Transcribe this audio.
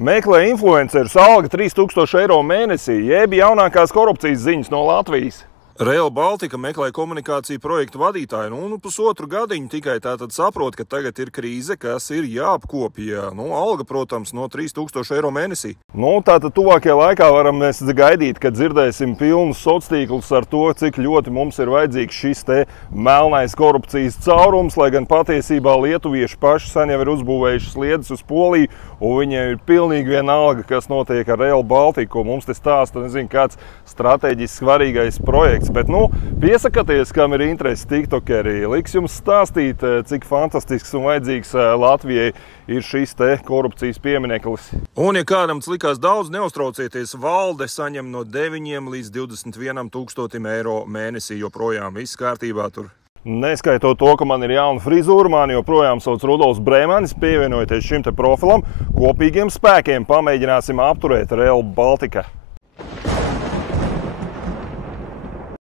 Meklē influencerus, alga 3000 eiro mēnesī, jeb jaunākās korupcijas ziņas no Latvijas. Rail Baltica meklē komunikāciju projektu vadītāju, un pusotru gadiņu tikai tātad saprot, ka tagad ir krīze, kas ir jāapkopja. Alga, protams, no 3000 eiro mēnesī. Tātad tuvākajā laikā varam mēs gaidīt, kad dzirdēsim pilnus sociāltīklus ar to, cik ļoti mums ir vajadzīgs šis te melnais korupcijas caurums, lai gan patiesībā lietuvieši paši sen jau ir uzbūvējuši sliedes uz Poliju, un viņiem ir pilnīgi vienalga, kas notiek ar Rail Baltica, ko mums te stāsta, nezinu, kāds strateģiski svarīgais projekts. Bet, piesakaties, kam ir interesi tiktokeri. Liks jums stāstīt, cik fantastisks un vajadzīgs Latvijai ir šis te korupcijas piemineklis. Un, ja kādam tas likās daudz, neuztraucieties, valde saņem no 9 līdz 21 000 eiro mēnesī, joprojām viss kārtībā tur. Neskaitot to, ka man ir jauna frizūra, mani joprojām sauc Rudolfs Brēmanis, pievienojoties šim te profilam, kopīgiem spēkiem pamēģināsim apturēt Rail Baltica.